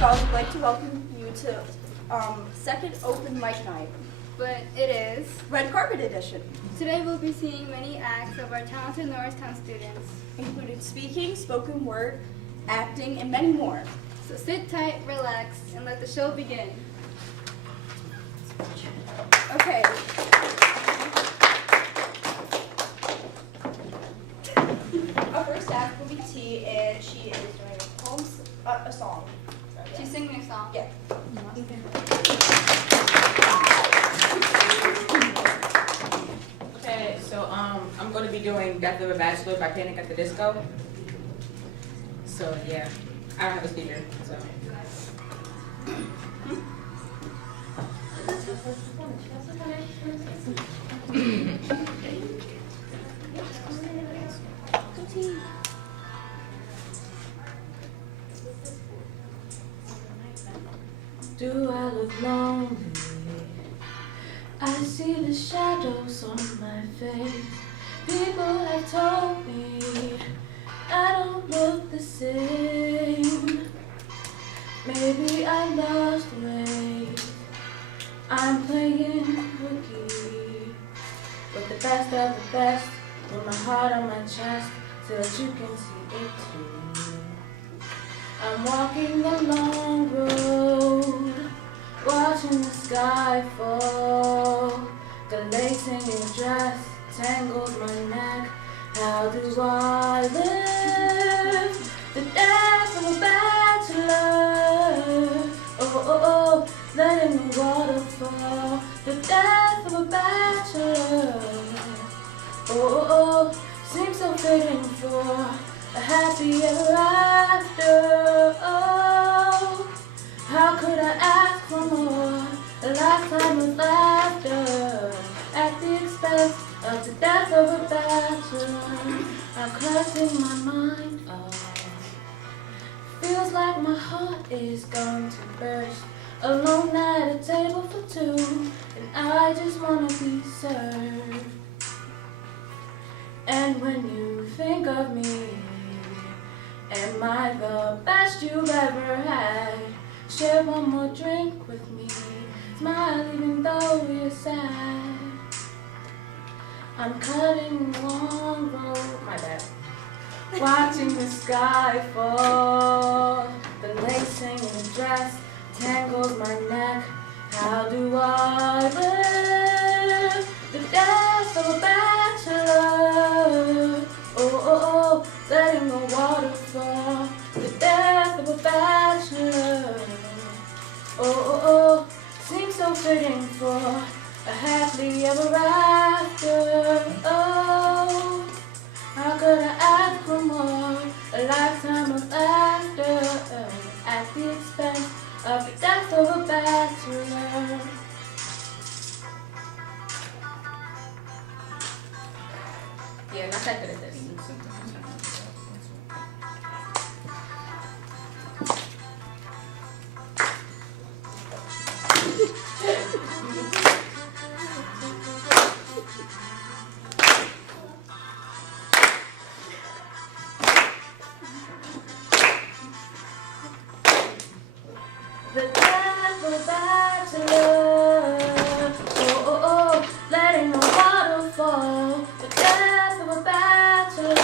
NORRISTOWN would like to welcome you to second open mic night, But it is. red carpet edition, Today we'll be seeing many acts of our talented Norristown students. including speaking, spoken word, acting, and many more. So sit tight, relax, and let the show begin. Okay. Our first act will be T, and she is doing a poem, a song. Sorry, yeah. She's singing a song. Yeah. Okay, so I'm going to be doing Death of a Bachelor by Panic at the Disco. So yeah, I don't have a speaker, so. Do I look lonely? I see the shadows on my face. People have told me I don't look the same. Maybe I lost weight. I'm playing rookie with the best of the best, with my heart on my chest so that you can see it too. I'm walking the long road, watching the sky fall. The lace in your dress tangles my neck. How do I live the death of a bachelor? Oh, oh, oh, letting the water fall. The death of a bachelor. Oh, oh, oh, seems so fitting for a happy ever after. Oh, how could I ask for more? A lifetime of laughter at the expense of the death of a bachelor. I'm collecting my mind off. Feels like my heart is going to burst. Alone at a table for two, and I just wanna be served. And when you think of me, am I the best you've ever had? Share one more drink with me. Smile even though you're sad. I'm cutting a long road, my bad. Watching the sky fall. The lacing in the dress tangles my neck. How do I live the death of a bachelor? Oh, oh, oh, letting the water fall. The death of a bachelor. Oh, oh, oh, seems so fitting for a happily ever after. Oh, how could I ask for more? A lifetime of laughter at the expense of the death of a bachelor. Yeah, not that good at this. The death of a bachelor. Oh, oh, oh, letting the water fall. The death of a bachelor.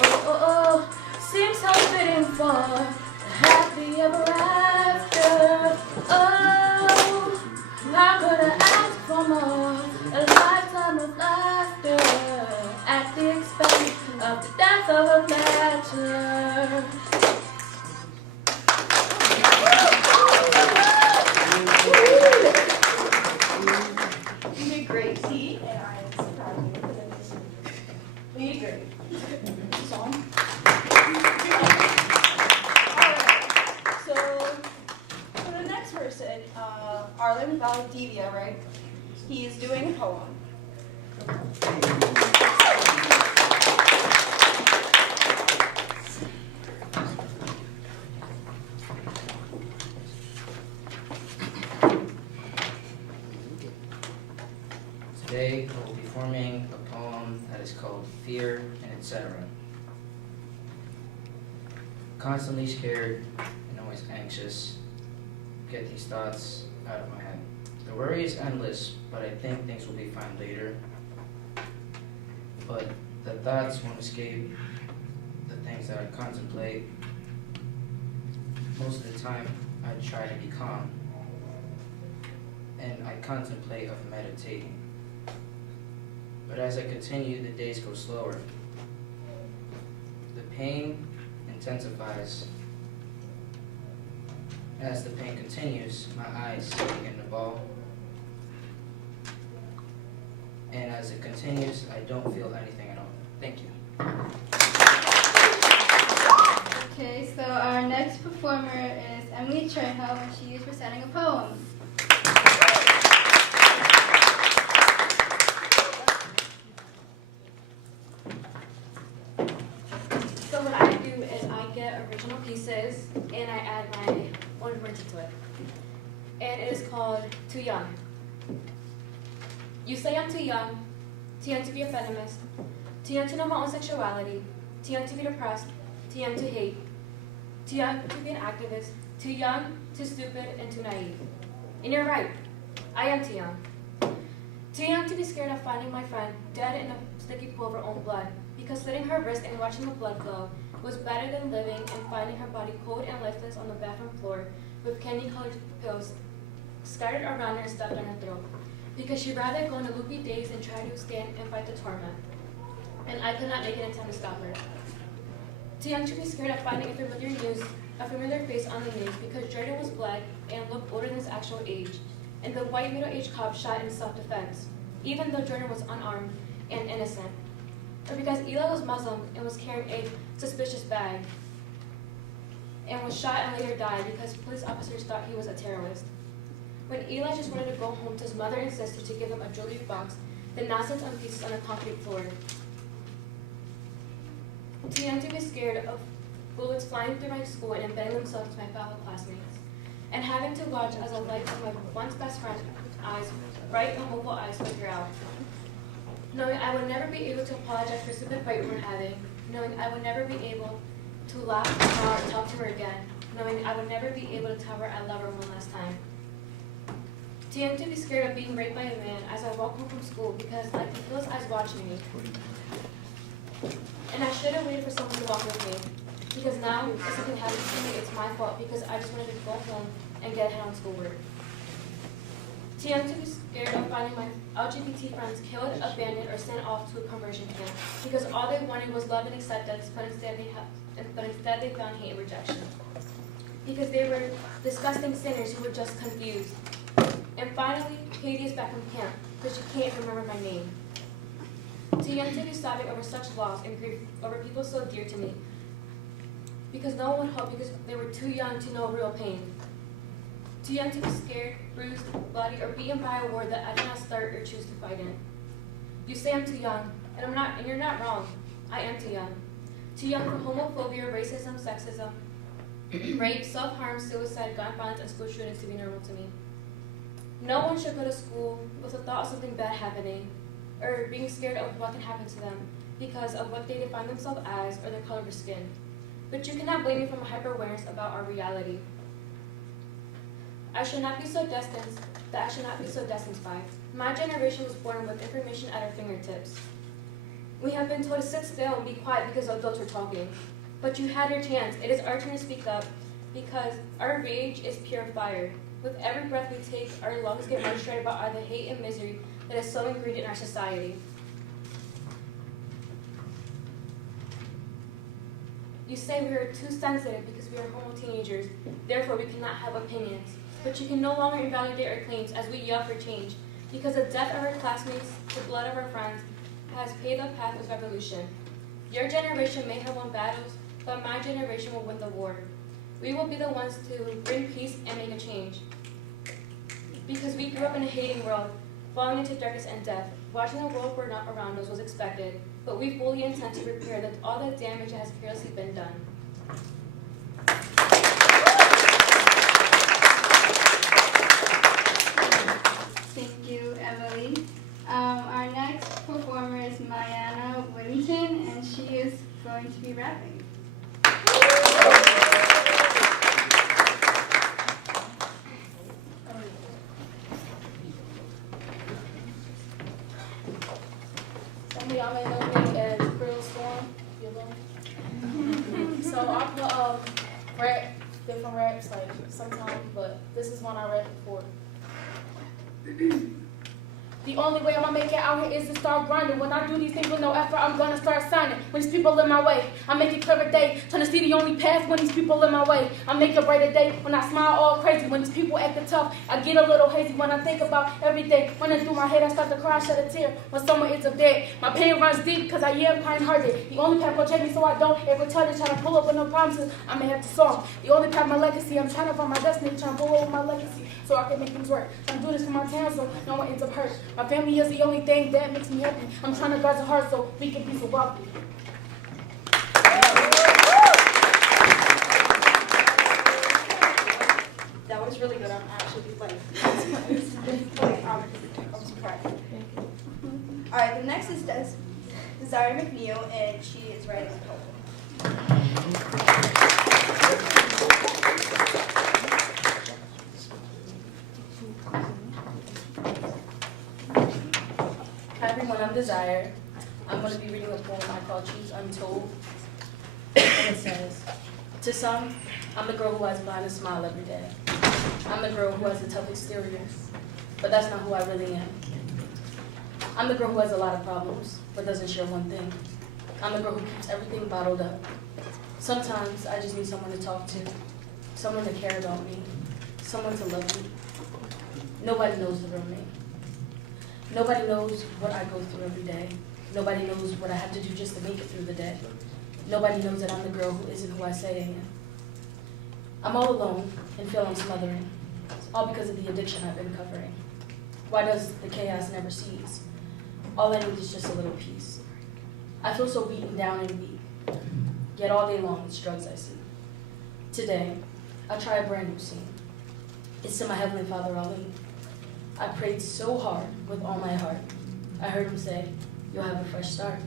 Oh, oh, oh, seems so fitting for a happy ever after. Oh, how could I ask for more? A lifetime of laughter at the expense of the death of a bachelor. You did great, T, and I am so proud of you for this. You did great. Song. Alright, so for the next person, Arlen Valdivia, right? He is doing a poem. Today, I will be performing a poem that is called Fear and Etc. Constantly scared and always always anxious, get these thoughts out of my head. The worry is endless, but I think things will be fine later. But the thoughts won't escape the things that I contemplate. Most of the time, I try to be calm, and I contemplate of meditating. But as I continue, the days go slower. The pain intensifies. As the pain continues, my eyes begin to ball. And as it continues, I don't feel anything at all. Thank you. Okay, so our next performer is Emily Trejo, and she is reciting a poem. So what I do is I get original pieces and I add my own words to it. And it is called Too Young. You say I'm too young to be a feminist, too young to know my own sexuality, too young to be depressed, too young to hate, too young to be an activist, too young, too stupid, and too naive. And you're right, I am too young. Too young to be scared of finding my friend dead in a sticky pool of her own blood, because slitting her wrist and watching the blood flow was better than living and finding her body cold and lifeless on the bathroom floor with candy-colored pills scattered around her and stuffed down her throat, because she'd rather go on a loopy days and try to stand and fight the torment. And I could not make it in time to stop her. Too young to be scared of finding a familiar face on the news, because Jordan was black and looked older than his actual age, and the white middle-aged cop shot in self-defense, even though Jordan was unarmed and innocent. Or because Eli was Muslim and was carrying a suspicious bag, and was shot and later died because police officers thought he was a terrorist. When Eli just wanted to go home to his mother and sister to give them a jewelry box, the nonsense on pieces on the concrete floor. Too young to be scared of bullets flying through my school and embedding themselves to my fellow classmates, and having to watch as a light of my once best friend's eyes, bright and hopeful eyes, flicker out. Knowing I would never be able to apologize for the stupid fight we were having, knowing I would never be able to laugh, smile, or talk to her again, knowing I would never be able to tell her I love her one last time. Too young to be scared of being raped by a man as I walk home from school, because I can feel his eyes watching me. And I should have waited for someone to walk with me, because now if something happens to me, it's my fault, because I just wanted to go home and get ahead on schoolwork. Too young to be scared of finding my LGBT friends killed, abandoned, or sent off to a conversion camp, because all they wanted was love and acceptance, but instead they found hate and rejection. Because they were disgusting sinners who were just confused. And finally, Katie is back in camp, because she can't remember my name. Too young to be sobbing over such loss and grief over people so dear to me, because no one would hope, because they were too young to know real pain. Too young to be scared, bruised, bloody, or beaten by a war that I did not start or choose to fight in. You say I'm too young, and you're not wrong. I am too young. Too young for homophobia, racism, sexism, rape, self-harm, suicide, gun violence, and school shootings to be normal to me. No one should go to school with the thought of something bad happening, or being scared of what can happen to them because of what they define themselves as or their color of skin. But you cannot blame me for my hyper-awareness about our reality. I should not be so destined by. My generation was born with information at our fingertips. We have been told to sit still and be quiet because adults are talking. But you had your chance. It is our turn to speak up, because our rage is pure fire. With every breath we take, our lungs get frustrated by the hate and misery that is so ingrained in our society. You say we are too sensitive because we are homo teenagers, therefore we cannot have opinions. But you can no longer invalidate our claims as we yell for change, because the death of our classmates, the blood of our friends, has paved the path of revolution. Your generation may have won battles, but my generation will win the war. We will be the ones to bring peace and make a change. Because we grew up in a hating world, falling into darkness and death. Watching the world burn up around us was expected, but we fully intend to repair all the damage that has previously been done. Thank you, Emily. Our next performer is Mariana Whittington, and she is going to be rapping. different raps, like sometimes, but this is one I read before. The only way I'ma make it out here is to start grinding. When I do these things with no effort, I'm gonna start signing. When these people in my way, I make it clear a day. Trying to see the only path when these people in my way. I make a brighter day when I smile all crazy. When these people acting tough, I get a little hazy. When I think about everything running through my head, I start to cry, shed a tear. When someone ends up dead, my pain runs deep because I am kind-hearted. The only path will change me so I don't get retarded. Trying to pull up with no promises, I may have to song. The only path, my legacy. I'm trying to find my destiny, trying to pull over my legacy so I can make things work. Trying to do this for my town so no one ends up hurt. My family is the only thing that makes me happy. I'm trying to guard the heart so we can be so wealthy. That was really good. I'm actually like, I'm surprised. All right, the next is Desire McNeil, and she is writing a poem. Hi everyone, I'm Desire. I'm going to be reading a poem I call Truths Untold. And it says, to some, I'm the girl who hides behind a smile every day. I'm the girl who has a tough exterior, but that's not who I really am. I'm the girl who has a lot of problems, but doesn't share one thing. I'm the girl who keeps everything bottled up. Sometimes I just need someone to talk to, someone to care about me, someone to love me. Nobody knows the real me. Nobody knows what I go through every day. Nobody knows what I have to do just to make it through the day. Nobody knows that I'm the girl who isn't who I say I am. I'm all alone and feel I'm smothering, all because of the addiction I've been covering. Why does the chaos never cease? All I need is just a little peace. I feel so beaten down and weak, yet all day long it's drugs I see. Today, I'll try a brand new scene. It's to my Heavenly Father I'll lean. I prayed so hard with all my heart. I heard him say, you'll have a fresh start.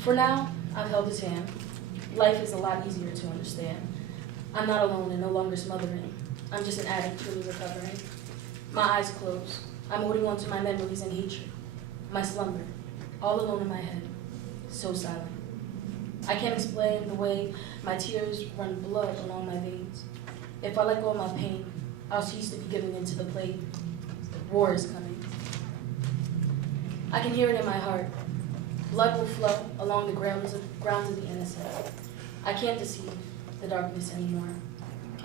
For now, I've held his hand. Life is a lot easier to understand. I'm not alone and no longer smothering. I'm just an addict truly recovering. My eyes closed. I'm holding on to my memories and hatred. My slumber, all alone in my head, so silent. I can't explain the way my tears run blood along my veins. If I let go of my pain, I'll cease to be giving into the plague. War is coming. I can hear it in my heart. Blood will flow along the grounds of the innocent. I can't deceive the darkness anymore.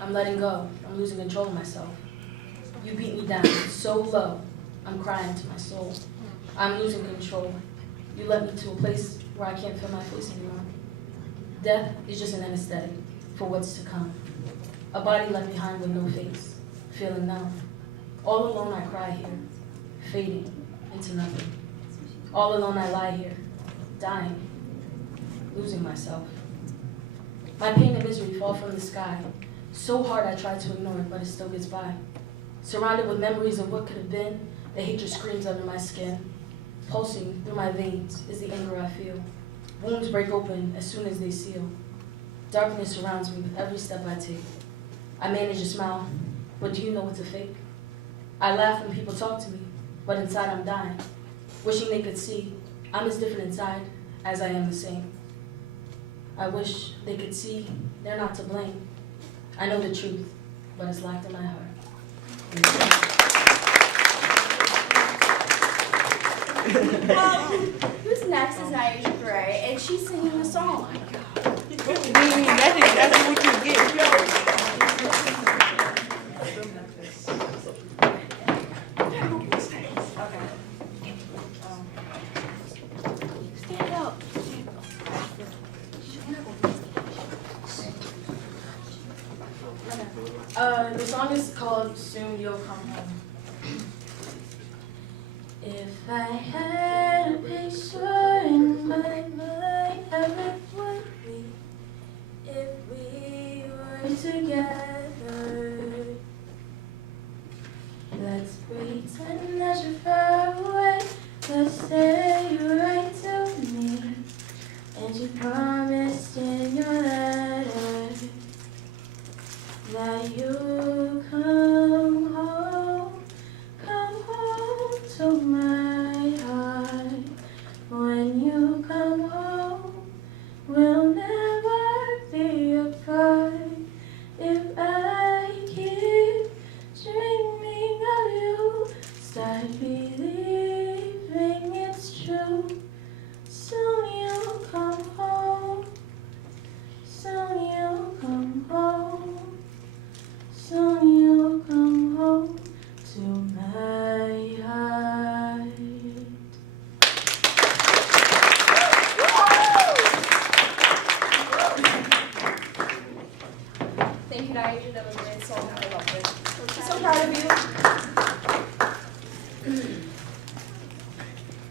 I'm letting go. I'm losing control of myself. You beat me down so low, I'm crying to my soul. I'm losing control. You led me to a place where I can't feel my face anymore. Death is just an anesthetic for what's to come. A body left behind with no face, feeling numb. All alone I cry here, fading into nothing. All alone I lie here, dying, losing myself. My pain and misery fall from the sky. So hard I try to ignore it, but it still gets by. Surrounded with memories of what could have been, the hatred screams under my skin. Pulsing through my veins is the anger I feel. Wounds break open as soon as they seal. Darkness surrounds me with every step I take. I manage to smile, but do you know what's a fake? I laugh when people talk to me, but inside I'm dying. Wishing they could see I'm as different inside as I am the same. I wish they could see they're not to blame. I know the truth, but it's locked in my heart. Well, who's next is Naisha Gray, and she's singing a song. That's exactly what you get. Stand up. The song is called Soon You'll Come Home. If I had a picture in my mind, how it would be if we were together. Let's pretend that you're far away. Let's say you're right to me, and you promised in your letter that you'll come home to my heart. When you come home, we'll never be apart. done a great song. I loved it. So proud of you.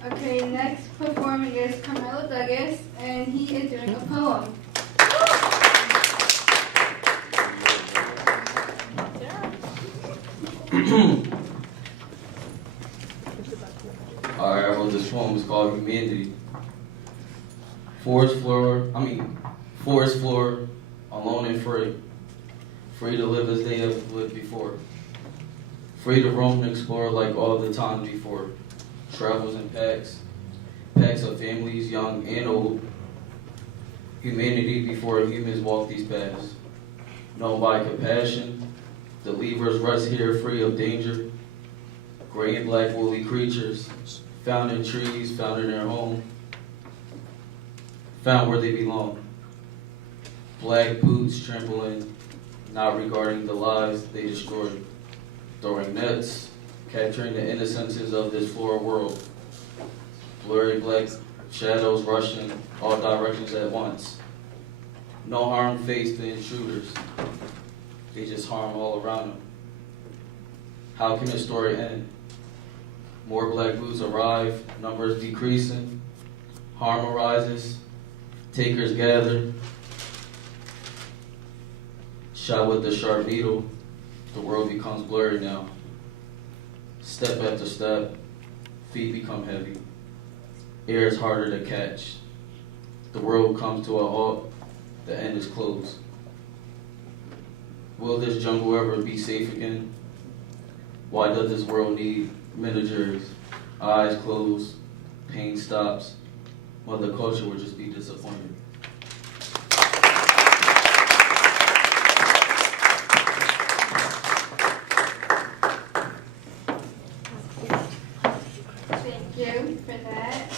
Okay, next performing is Carmelo Douglas, and he is doing a poem. Alright, I wrote this poem. It's called Humanity. Forest floor, alone and free. Free to live as they have lived before. Free to roam and explore like all the times before. Travels in packs of families, young and old. Humanity before humans walk these paths. Known by compassion, the leavers rest here free of danger. Gray and black woolly creatures, found in trees, found in their home, found where they belong. Black boots trampling, not regarding the lives they destroyed. Throwing nets, capturing the innocences of this floral world. Blurry black shadows rushing all directions at once. No harm faced the intruders. They just harm all around them. How can this story end? More black boots arrive, numbers decreasing. Harm arises, takers gather. Shot with the sharp needle, the world becomes blurry now. Step after step, feet become heavy. Air is harder to catch. The world comes to a halt, the end is closed. Will this jungle ever be safe again? Why does this world need miniatures? Eyes closed, pain stops. Mother culture would just be disappointed. Thank you for that.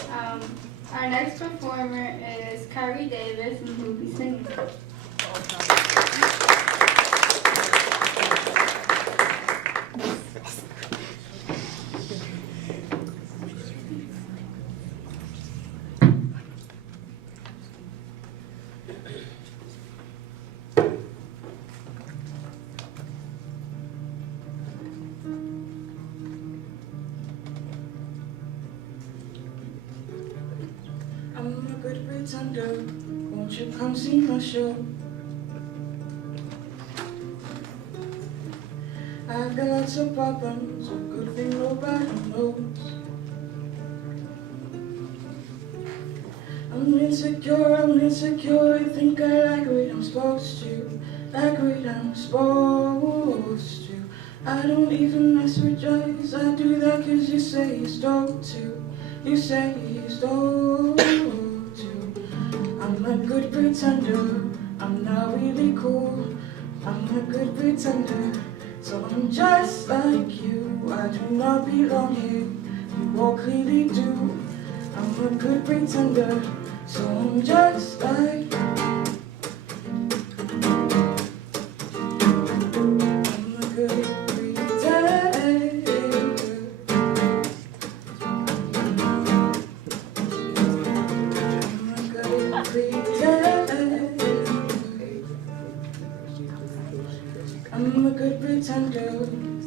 Our next performer is Kyrie Davis, and he'll be singing. I'm a good pretender, won't you come see my show? I've got lots of problems, a good thing nobody knows. I'm insecure, I think I like what I'm supposed to, like what I'm supposed to. I don't even mess with drugs, I do that cause you say you're stoked to, you say you're stoked to. I'm a good pretender, I'm not really cool, I'm a good pretender. So I'm just like you, I do not belong here, you all clearly do. I'm a good pretender, so I'm just like you. I'm a good pretender. I'm a good pretender. I'm a good pretender,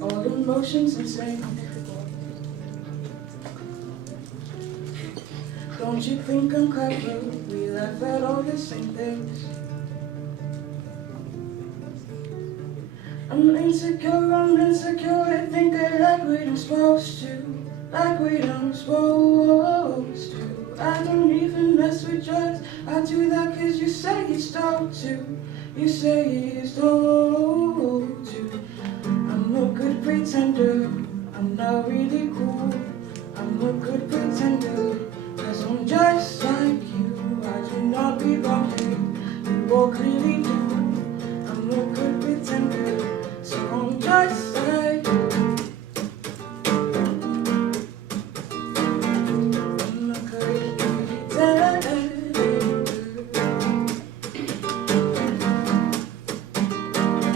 all emotions insane. Don't you think I'm clever? We laugh at all the same things. I'm insecure, I think I like what I'm supposed to, like what I'm supposed to. I don't even mess with drugs, I do that cause you say you're stoked to, you say you're stoked to. I'm a good pretender, I'm not really cool, I'm a good pretender. Cause I'm just like you, I do not belong here, you all clearly do. I'm a good pretender, so I'm just like you. I'm a good pretender. I'm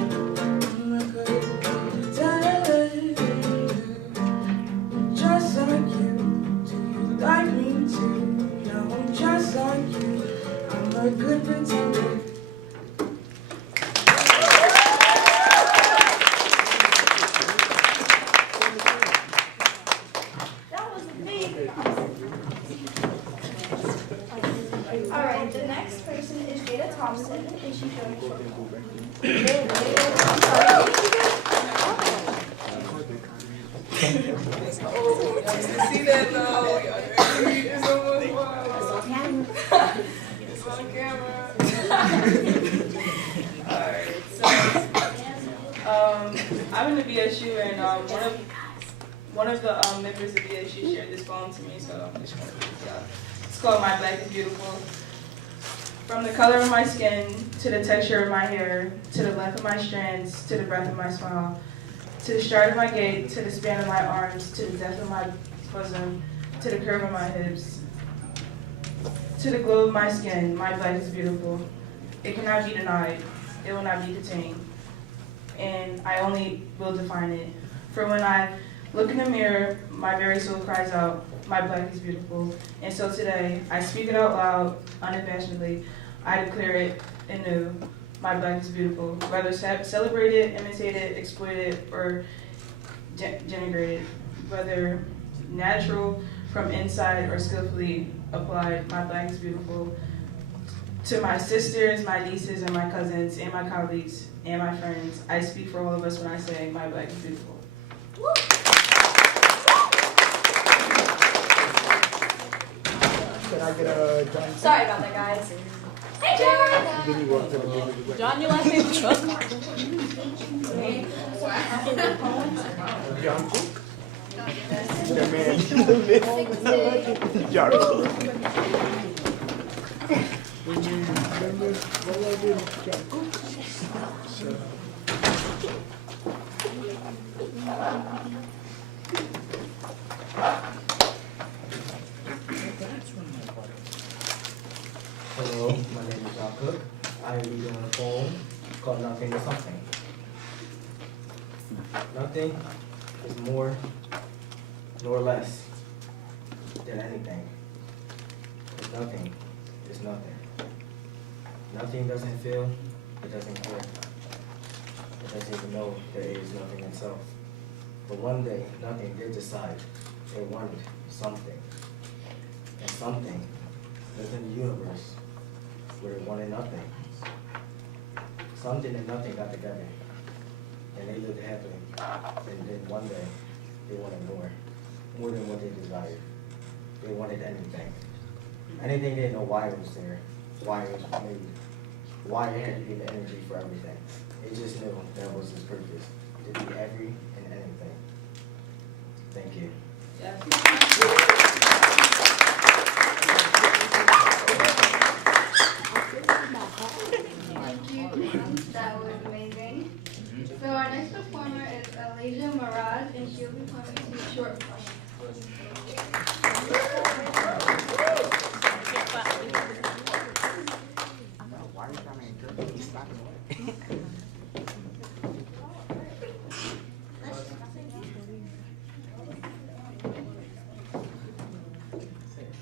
I'm in the BSU, and one of the members of BSU shared this poem to me, so I'm just going to read it out. It's called My Black is Beautiful. From the color of my skin, to the texture of my hair, to the length of my strands, to the breadth of my smile, to the stride of my gait, to the span of my arms, to the depth of my bosom, to the curve of my hips, to the glow of my skin, my black is beautiful. It cannot be denied. It will not be detained. And I only will define it. For when I look in the mirror, my very soul cries out, my black is beautiful. And so today, I speak it out loud, unabashedly. I declare it anew, my black is beautiful. Whether celebrated, imitated, exploited, or denigrated, whether natural from inside or skillfully applied, my black is beautiful. To my sisters, my nieces, and my cousins, and my colleagues, and my friends, I speak for all of us when I say my black is beautiful. Can I get a John? Sorry about that, guys. Hey, John! Then you walk to the big John, you last name Chuck? John Cook? The man. John Cook. Remember what I did? John Cook. So. Hello, my name is John Cook. I will be doing a poem called Nothing to Something. Nothing is more nor less than anything. Because nothing is nothing. Nothing doesn't feel, it doesn't care. It doesn't even know there is nothing itself. But one day, nothing did decide it wanted something. And something was in the universe where it wanted nothing. Something and nothing got together. And they lived happily. And then one day, they wanted more than what they desired. They wanted anything. Anything they didn't know why it was there, why it was made, why it had to be the energy for everything. They just knew that was its purpose, to be every and anything. Thank you. Thank you. That was amazing. So our next performer is Alasia Mirage, and she'll be performing two short poems.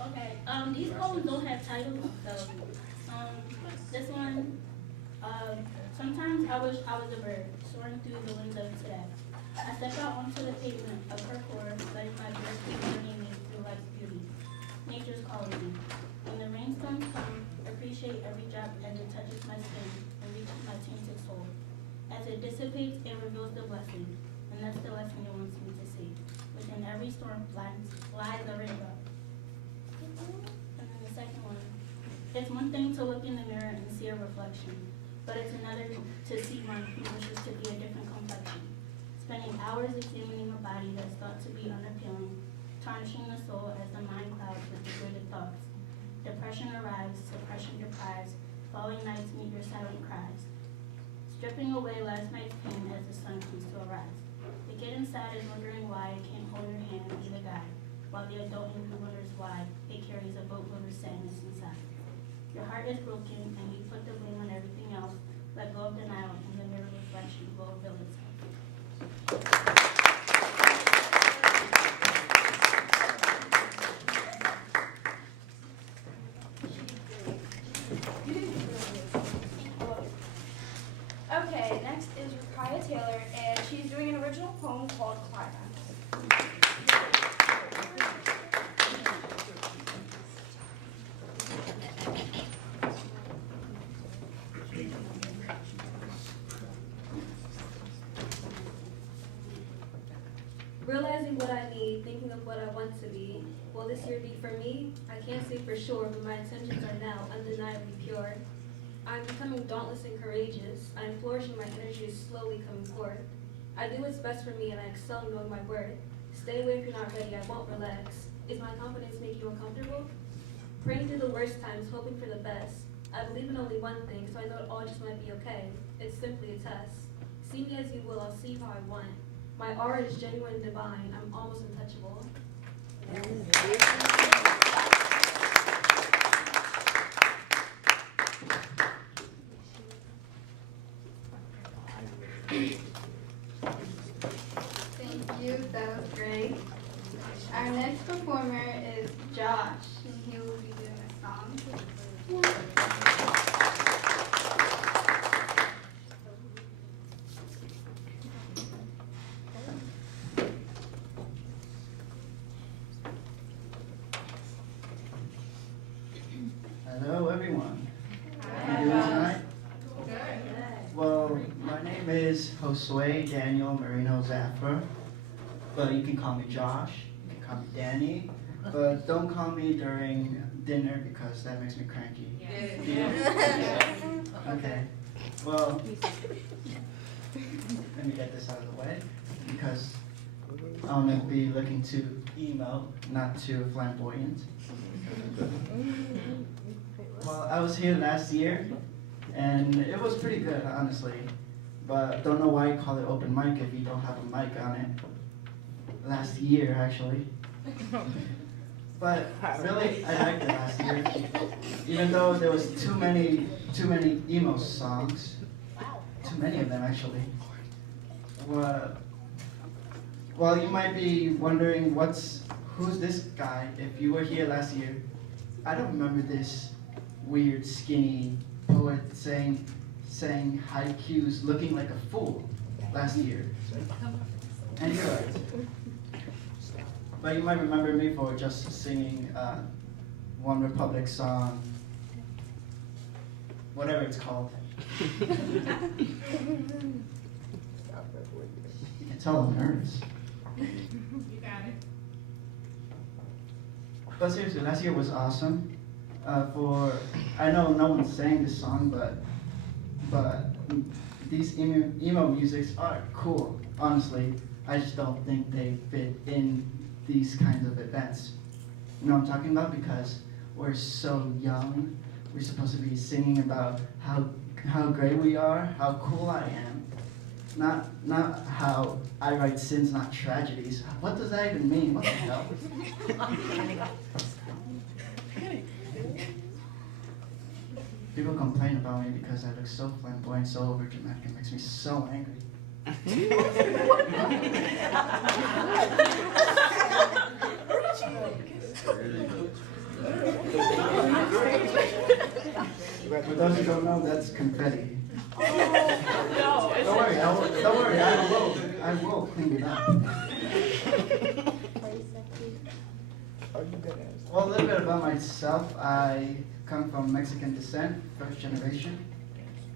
Okay, these poems don't have titles, so, this one, sometimes I wish I was a bird, soaring through the winds of today. I step out onto the pavement of parkour, letting my breath keep bringing me through life's beauty. Nature's calling me. When the rainstorms come, appreciate every drop as it touches my skin and reaches my tainted soul. As it dissipates, it reveals the blessing, and that's the lesson it wants me to see. Within every storm lies a rainbow. And then the second one. It's one thing to look in the mirror and see a reflection, but it's another to see one who wishes to be a different complexion. Spending hours examining a body that's thought to be unappealing, tarnishing the soul as the mind clouds with degraded thoughts. Depression arrives, suppression deprives, falling nights meet your silent cries. Stripping away last night's pain as the sun comes to arise. The kid inside is wondering why it can't hold your hand and be the guide, while the adult in you wonders why it carries a boatload of sadness inside. Your heart is broken and you put the blame on everything else. Let go of denial and the mirror reflection will reveal itself. Okay, next is Rakaya Taylor, and she's doing an original poem called Climax. Realizing what I need, thinking of what I want to be. Will this year be for me? I can't say for sure, but my intentions are now undeniably pure. I'm becoming dauntless and courageous. I'm flourishing, my energy is slowly coming forth. I do what's best for me and I excel knowing my worth. Stay away if you're not ready, I won't relax. Is my confidence make you uncomfortable? Praying through the worst times, hoping for the best. I believe in only one thing, so I know it all just might be okay. It's simply a test. See me as you will, I'll see how I want. My aura is genuine and divine, I'm almost untouchable. Thank you, that was great. Our next performer is Josh, and he will be doing a song. Hello, everyone. How are you doing tonight? Well, my name is Josue Daniel Marino Zafra, but you can call me Josh, you can call me Danny, but don't call me during dinner because that makes me cranky. Okay, well, let me get this out of the way because I'm going to be looking to emo, not too flamboyant. Well, I was here last year, and it was pretty good, honestly. But don't know why you call it open mic if you don't have a mic on it. Last year, actually. But really, I liked it last year. Even though there was too many emo songs. Too many of them, actually. Well, you might be wondering who's this guy? If you were here last year, I don't remember this weird, skinny poet saying haikus looking like a fool last year. And you're right. But you might remember me for just singing One Republic song, whatever it's called. You can tell I'm nervous. You got it. But seriously, last year was awesome. I know no one sang this song, but these emo musics are cool. Honestly, I just don't think they fit in these kinds of events. You know what I'm talking about? Because we're so young. We're supposed to be singing about how great we are, how cool I am. Not how I write sins, not tragedies. What does that even mean? What the hell? People complain about me because I look so flamboyant, so overdramatic. It makes me so angry. For those who don't know, that's confetti. Don't worry, I will clean it up. Well, a little bit about myself. I come from Mexican descent, first generation.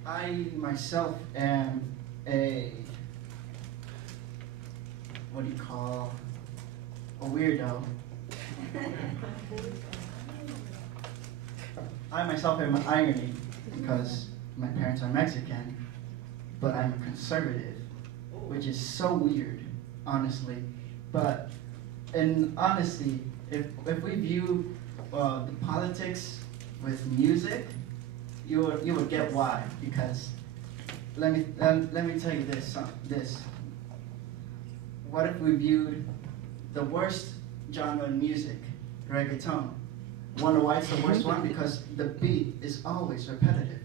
I myself am a weirdo. I myself am an irony because my parents are Mexican, but I'm a conservative, which is so weird, honestly. But in honesty, if we view the politics with music, you would get why. Because let me tell you this. What if we viewed the worst genre in music, reggaeton? Wonder why it's the worst one? Because the beat is always repetitive.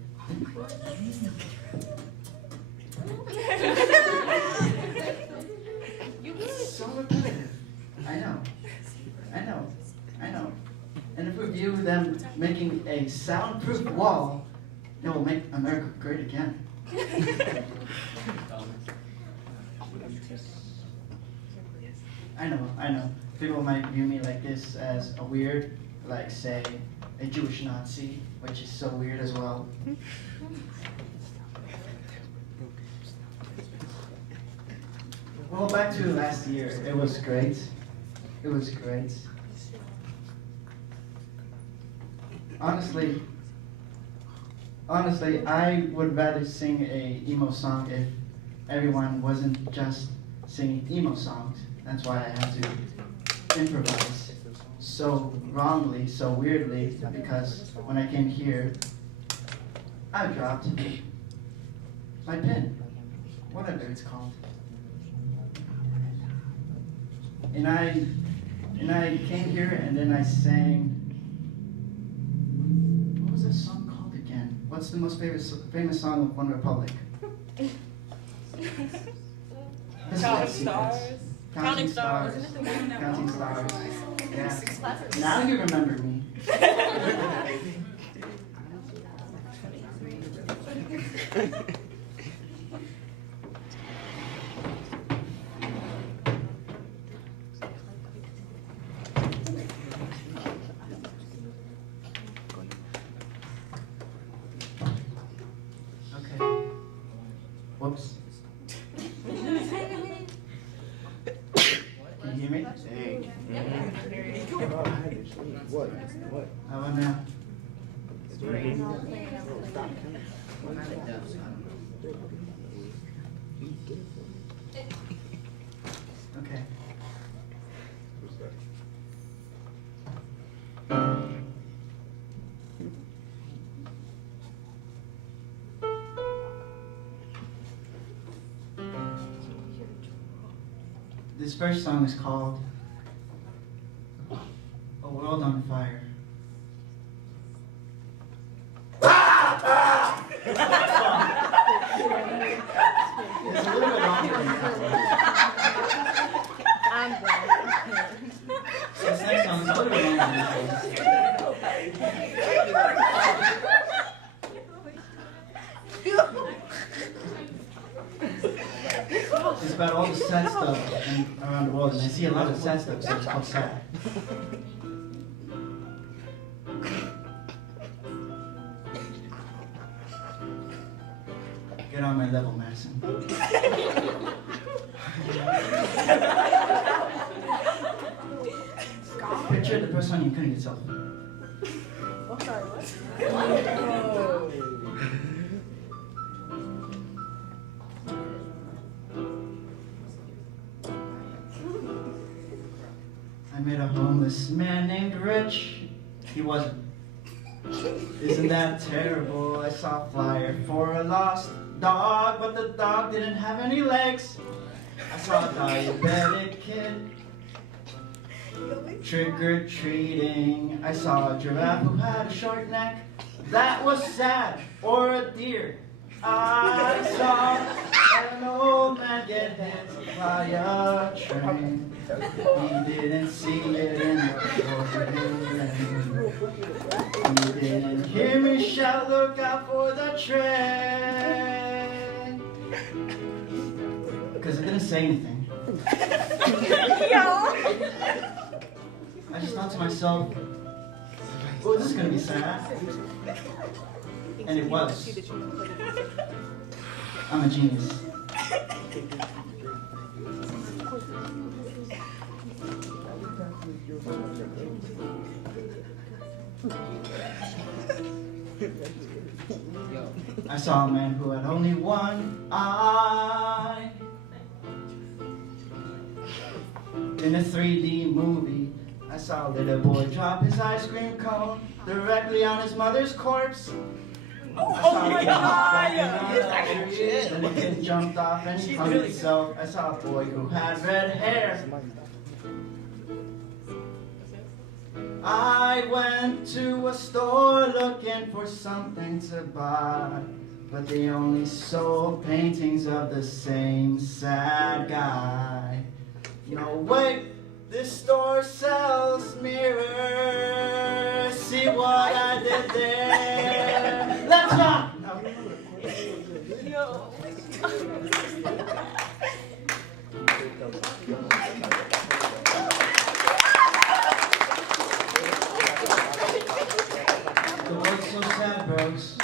So repetitive. I know. And if we view them making a soundproof wall, it will make America great again. I know. People might view me like this as a weird, like say, a Jewish Nazi, which is so weird as well. Well, back to last year, it was great. Honestly, I would rather sing a emo song everyone wasn't just singing emo songs. That's why I had to improvise so wrongly, so weirdly, because when I came here, I dropped my pen, whatever it's called. And I came here and then I sang, what was that song called again? What's the most famous song of One Republic? Counting Stars. Counting Stars. Counting Stars. Yeah. Now you remember me. Okay. Whoops. Can you hear me? What? How about now? Okay. This first song is called A World on Fire. It's a little bit longer than that one. This next song is a little bit longer than It's about all the sad stuff around the world, and I see a lot of sad stuff, so it's called sad. Get on my level, Madison. Picture the first one you couldn't yourself. I'm sorry, what? I met a homeless man named Rich. He wasn't. Isn't that terrible? I saw a flyer for a lost dog, but the dog didn't have any legs. I saw a diabetic kid trick-or-treating. I saw a giraffe who had a short neck. That was sad. Or a deer. I saw an old man get hit by a train. He didn't see it in the morning. He didn't hear me shout, look out for the train. Because it didn't say anything. I just thought to myself, oh, this is going to be sad. And it was. I'm a genius. I saw a man who had only one eye. In a 3D movie, I saw a little boy drop his ice cream cone directly on his mother's corpse. Oh my God! And the kid jumped off and he hung himself. I saw a boy who had red hair. I went to a store looking for something to buy, but they only sold paintings of the same sad guy. No, wait, this store sells mirrors. See what I did there? Let's rock! No. The world's so sad, bros.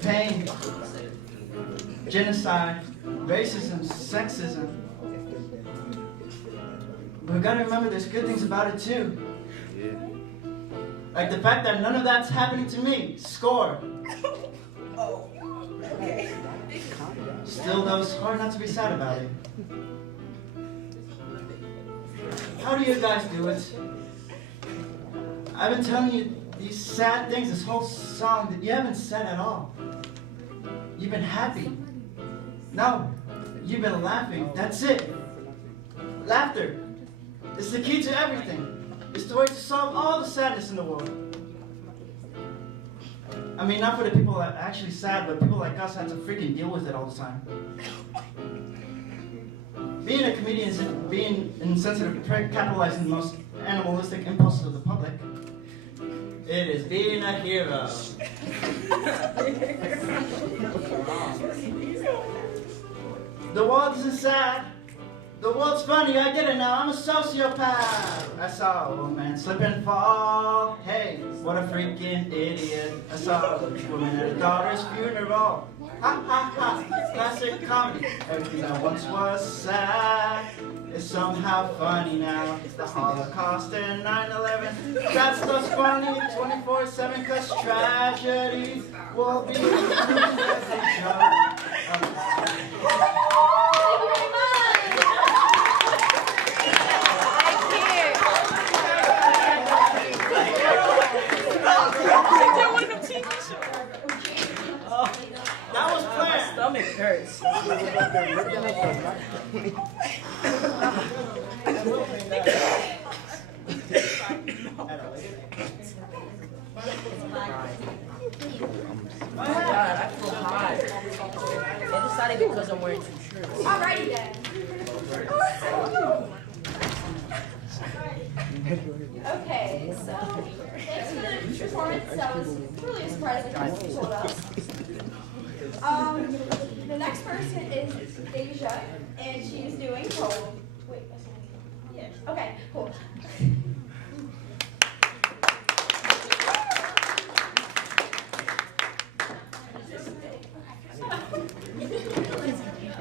Pain, genocide, racism, sexism. But we gotta remember there's good things about it too. Like the fact that none of that's happening to me. Score. Oh, okay. Still, though, it's hard not to be sad about it. How do you guys do it? I've been telling you these sad things, this whole song, that you haven't said at all. You've been happy. No, you've been laughing. That's it. Laughter is the key to everything. It's the way to solve all the sadness in the world. I mean, not for the people that are actually sad, but people like us have to freaking deal with it all the time. Being a comedian is being insensitive, capitalizing the most animalistic impulses of the public. It is being a hero. The world isn't sad. The world's funny, I get it now, I'm a sociopath. I saw a woman slip and fall. Hey, what a freaking idiot. I saw a woman at a daughter's funeral. Ha ha ha, classic comedy. Everything that once was sad is somehow funny now. The Holocaust and 9/11, that's what's funny 24/7, cause tragedy will be as a joke. That was planned. My stomach hurts. Oh my God, I feel hot. And it's not even because I'm wearing two shirts. Alrighty then. Okay, so thanks for the performance. That was really surprising what you told us. The next person is Deja, and she's doing poem. Wait, yes. Okay, cool.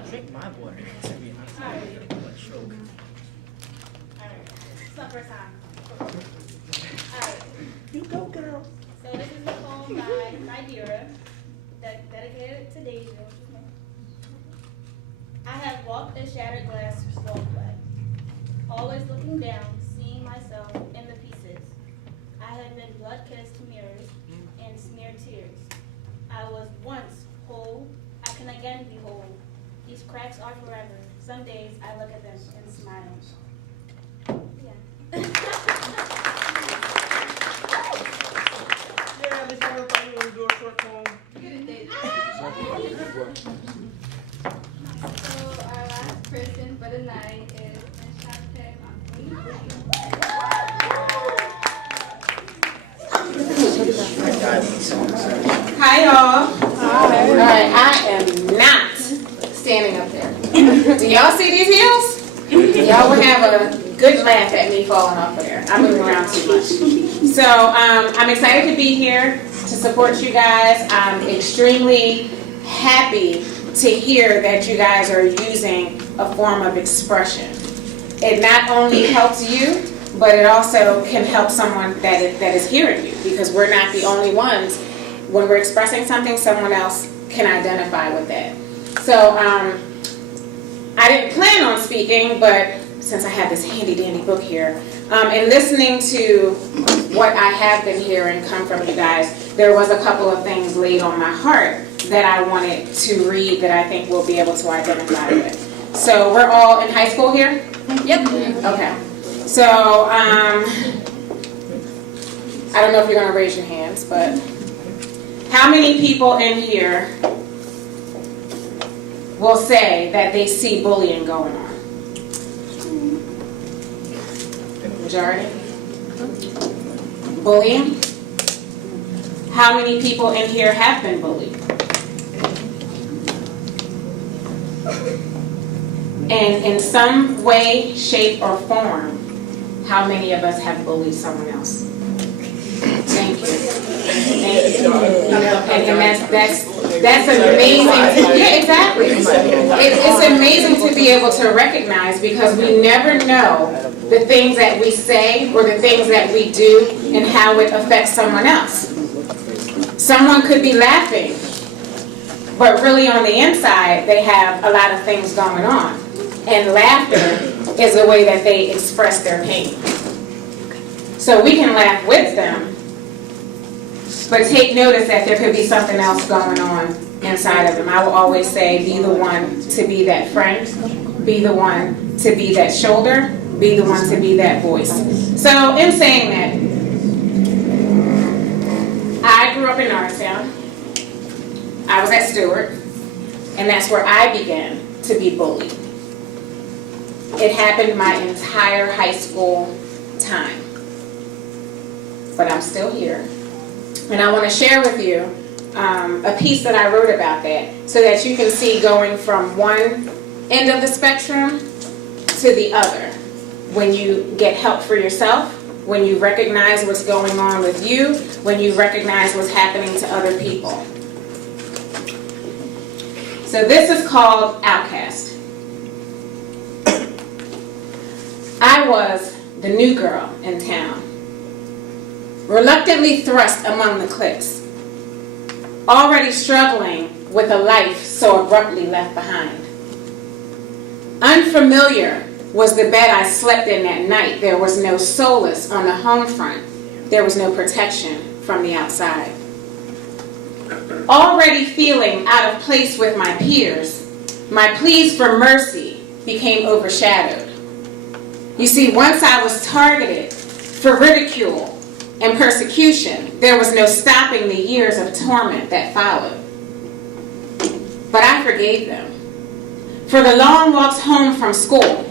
Drink my water. It's my first time. Alright. You go, girl. So this is a poem by Dira, dedicated to Deja. I have walked a shattered glass walkway, always looking down, seeing myself in the pieces. I have been blood-kissed mirrors and smeared tears. I was once whole, I can again be whole. These cracks are forever. Some days I look at them and smile. Yeah. Yeah, Miss Erica, you want to do a short poem? So our last person for the night is Ms. Shante Hi, y'all. Hi. All right, I am not standing up there. Do y'all see these heels? Y'all would have a good laugh at me falling off of there. I move around too much. So I'm excited to be here to support you guys. I'm extremely happy to hear that you guys are using a form of expression. It not only helps you, but it also can help someone that is hearing you, because we're not the only ones. When we're expressing something, someone else can identify with that. So I didn't plan on speaking, but since I have this handy dandy book here, and listening to what I have been hearing come from you guys, there was a couple of things laid on my heart that I wanted to read that I think we'll be able to identify with. So we're all in high school here? Yep. Okay. So I don't know if you're going to raise your hands, but how many people in here will say that they see bullying going on? Majority? Bullying? How many people in here have been bullied? And in some way, shape, or form, how many of us have bullied someone else? Thank you. Thank you. And that's amazing. Yeah, exactly. It's amazing to be able to recognize, because we never know the things that we say or the things that we do and how it affects someone else. Someone could be laughing, but really on the inside, they have a lot of things going on. And laughter is the way that they express their pain. So we can laugh with them, but take notice that there could be something else going on inside of them. I will always say, be the one to be that friend, be the one to be that shoulder, be the one to be that voice. So in saying that, I grew up in Norristown. I was at Stewart, and that's where I began to be bullied. It happened my entire high school time. But I'm still here. And I want to share with you a piece that I wrote about that so that you can see going from one end of the spectrum to the other. When you get help for yourself, when you recognize what's going on with you, when you recognize what's happening to other people. So this is called Outcast. I was the new girl in town, reluctantly thrust among the cliques, already struggling with a life so abruptly left behind. Unfamiliar was the bed I slept in that night. There was no solace on the home front. There was no protection from the outside. Already feeling out of place with my peers, my pleas for mercy became overshadowed. You see, once I was targeted for ridicule and persecution, there was no stopping the years of torment that followed. But I forgave them. For the long walks home from school,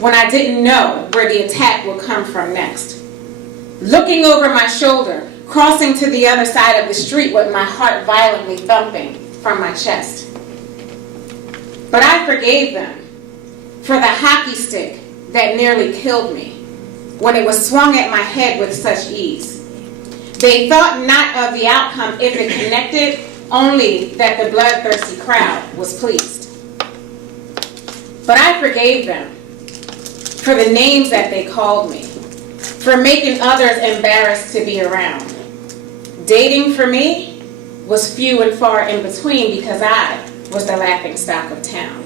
when I didn't know where the attack would come from next. Looking over my shoulder, crossing to the other side of the street with my heart violently thumping from my chest. But I forgave them for the hockey stick that nearly killed me when it was swung at my head with such ease. They thought not of the outcome if it connected, only that the bloodthirsty crowd was pleased. But I forgave them for the names that they called me, for making others embarrassed to be around. Dating for me was few and far in between because I was the laughingstock of town.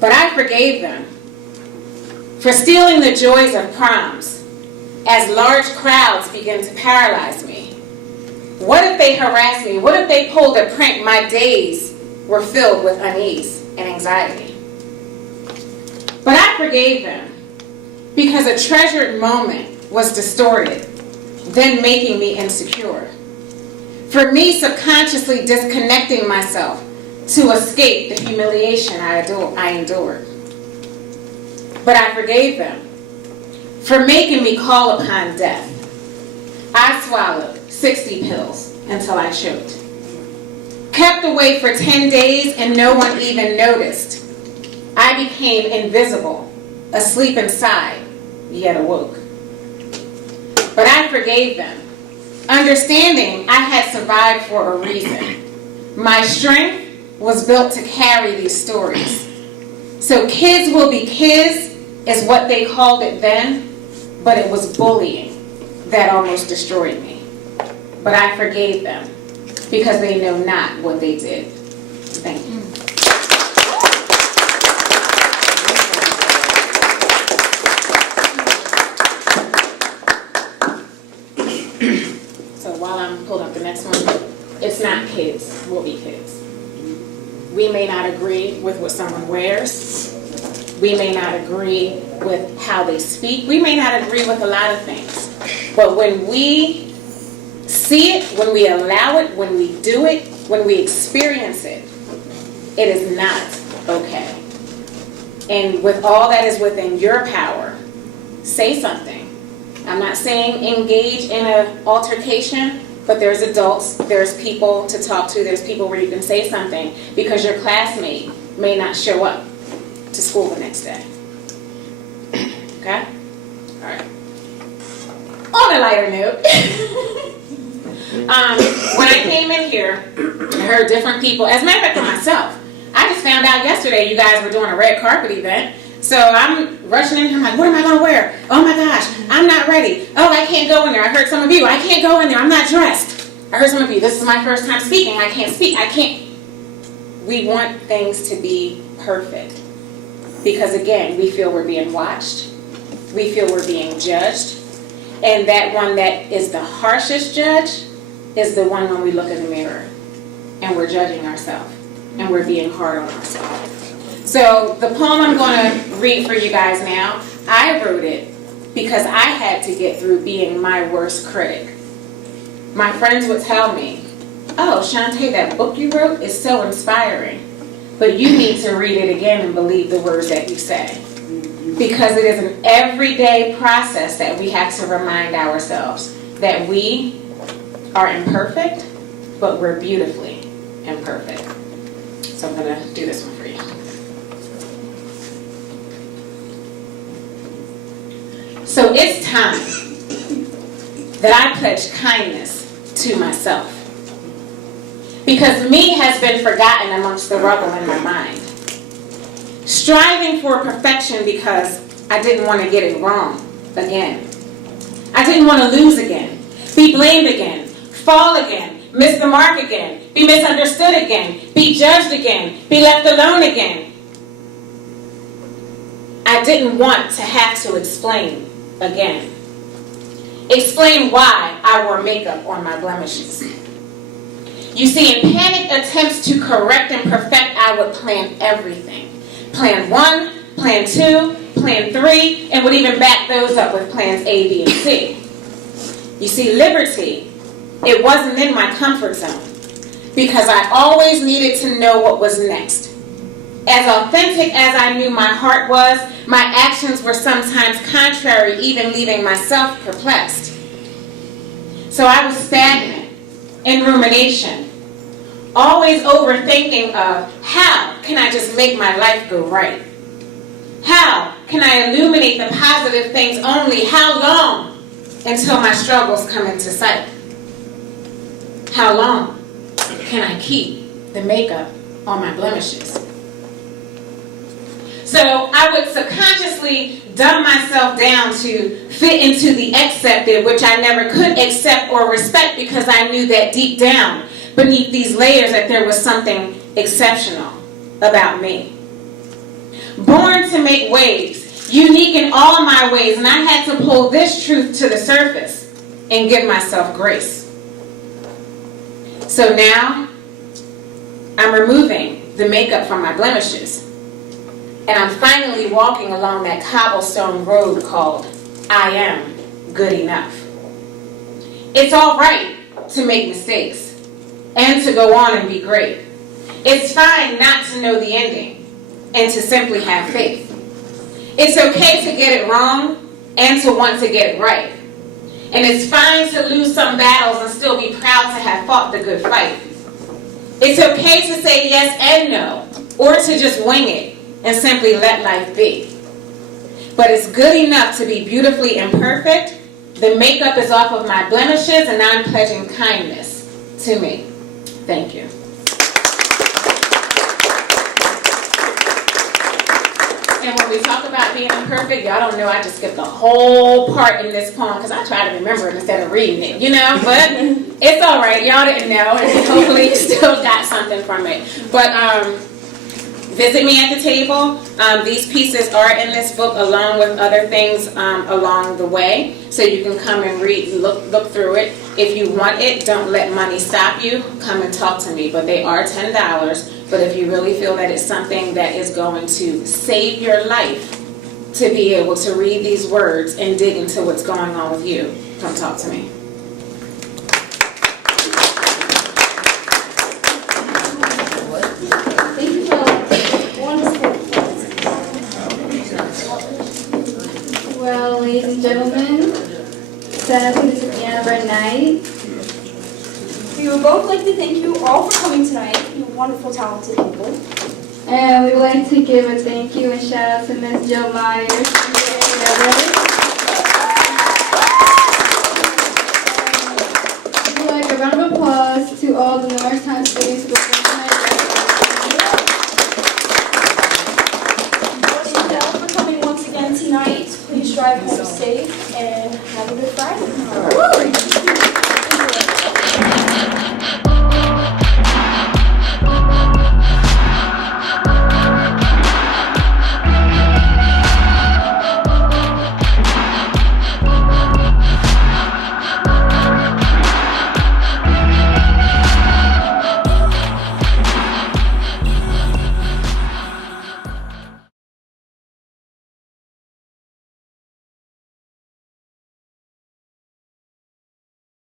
But I forgave them for stealing the joys of proms as large crowds began to paralyze me. What if they harassed me? What if they pulled a prank? My days were filled with unease and anxiety. But I forgave them because a treasured moment was distorted, then making me insecure. For me, subconsciously disconnecting myself to escape the humiliation I endured. But I forgave them for making me call upon death. I swallowed 60 pills until I choked. Kept away for 10 days and no one even noticed. I became invisible, asleep inside, yet awoke. But I forgave them, understanding I had survived for a reason. My strength was built to carry these stories. So kids will be kids is what they called it then, but it was bullying that almost destroyed me. But I forgave them because they know not what they did. Thank you. So while I'm pulling up the next one, it's not kids, will be kids. We may not agree with what someone wears. We may not agree with how they speak. We may not agree with a lot of things. But when we see it, when we allow it, when we do it, when we experience it, it is not okay. And with all that is within your power, say something. I'm not saying engage in an altercation, but there's adults, there's people to talk to, there's people where you can say something because your classmate may not show up to school the next day. Okay? All right. On a lighter note, when I came in here, I heard different people, as a matter of fact for myself, I just found out yesterday you guys were doing a red carpet event. So I'm rushing in here, I'm like, what am I going to wear? Oh my gosh, I'm not ready. Oh, I can't go in there. I heard some of you, I can't go in there, I'm not dressed. I heard some of you, this is my first time speaking, I can't speak, I can't. We want things to be perfect. Because again, we feel we're being watched. We feel we're being judged. And that one that is the harshest judge is the one when we look in the mirror and we're judging ourselves and we're being hard on ourselves. So the poem I'm going to read for you guys now, I wrote it because I had to get through being my worst critic. My friends would tell me, oh, Shantae, that book you wrote is so inspiring, but you need to read it again and believe the words that you say. Because it is an everyday process that we have to remind ourselves that we are imperfect, but we're beautifully imperfect. So I'm going to do this one for you. So it's time that I pledge kindness to myself. Because me has been forgotten amongst the rubble in my mind. Striving for perfection because I didn't want to get it wrong again. I didn't want to lose again, be blamed again, fall again, miss the mark again, be misunderstood again, be judged again, be left alone again. I didn't want to have to explain again. Explain why I wore makeup on my blemishes. You see, in panicked attempts to correct and perfect, I would plan everything. Plan 1, plan 2, plan 3, and would even back those up with plans A, B, and C. You see, liberty, it wasn't in my comfort zone because I always needed to know what was next. As authentic as I knew my heart was, my actions were sometimes contrary, even leaving myself perplexed. So I was stagnant in rumination, always overthinking of how can I just make my life go right? How can I illuminate the positive things only? How long until my struggles come into sight? How long can I keep the makeup on my blemishes? So I would subconsciously dumb myself down to fit into the accepted, which I never could accept or respect because I knew that deep down beneath these layers that there was something exceptional about me. Born to make waves, unique in all my ways, and I had to pull this truth to the surface and give myself grace. So now I'm removing the makeup from my blemishes. And I'm finally walking along that cobblestone road called I Am Good Enough. It's all right to make mistakes and to go on and be great. It's fine not to know the ending and to simply have faith. It's okay to get it wrong and to want to get it right. And it's fine to lose some battles and still be proud to have fought the good fight. It's okay to say yes and no, or to just wing it and simply let life be. But it's good enough to be beautifully imperfect. The makeup is off of my blemishes, and I'm pledging kindness to me. Thank you. And when we talk about being imperfect, y'all don't know I just skipped the whole part in this poem because I try to remember it instead of reading it, you know? But it's all right. Y'all didn't know, and hopefully you still got something from it. But visit me at the table. These pieces are in this book along with other things along the way. So you can come and read, look through it. If you want it, don't let money stop you. Come and talk to me. But they are $10. But if you really feel that it's something that is going to save your life to be able to read these words and dig into what's going on with you, come talk to me. Well, ladies and gentlemen, sadly this is the end of our night. We would both like to thank you all for coming tonight, you wonderful, talented people. And we would like to give a thank you and shout out to Ms. Jill Myers. We would like a round of applause to all